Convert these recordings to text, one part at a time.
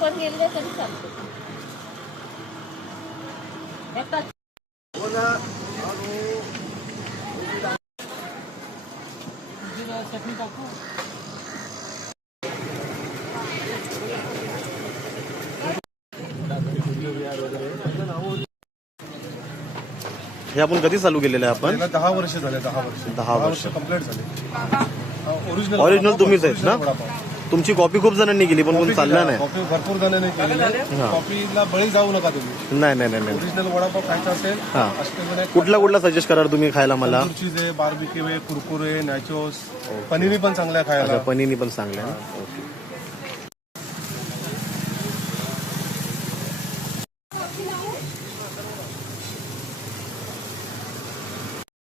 पण गेले तरी चालतं. चटणी टाकू. हे आपण कधी चालू केलेलं आहे आपण? 10 वर्ष झाले. 10 वर्ष कंप्लीट झाले. ओरिजिनल तुम्हीच आहेत ना? तुमची कॉपी खूप जणांनी केली पण कोणी चालला नाही. कॉपी भरपूर जणांनी केलेली. कॉपीला बळी जाऊ नका तुम्ही. नाही नाही नाही. ओरिजिनल वडापाव खायचा असेल अष्टविनायक. कुठला सजेस्ट कराल तुम्ही खायला मला? चीज आहे, बार्बिक्यू आहे, कुरकुरे, नॅचोस, पनीरी पण चांगल्या खायला. पनीर पण चांगल्या. ओके.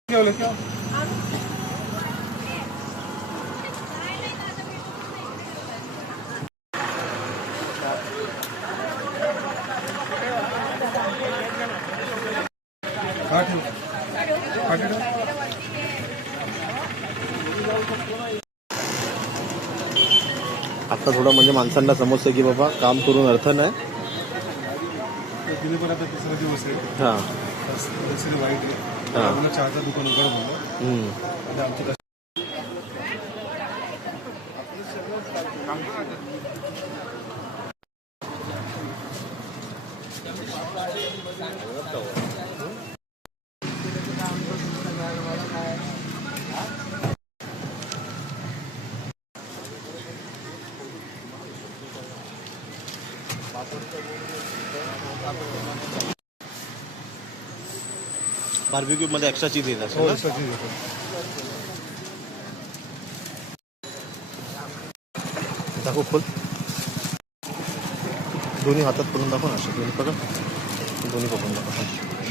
क्या आता थोडं म्हणजे माणसांना समजतं की बाबा काम करून अर्थ नाही. तिसरा दिवस आहे. हा तिसरी वाईट आहे. चहाचं दुकान उघड आमची बार्बिक्यू मध्ये एक्स्ट्रा चीज येत असेल ना? दाखव फुल. दोन्ही हातात करून दाखव ना. दोन्ही पकड. दोन्ही पकडून दाखव.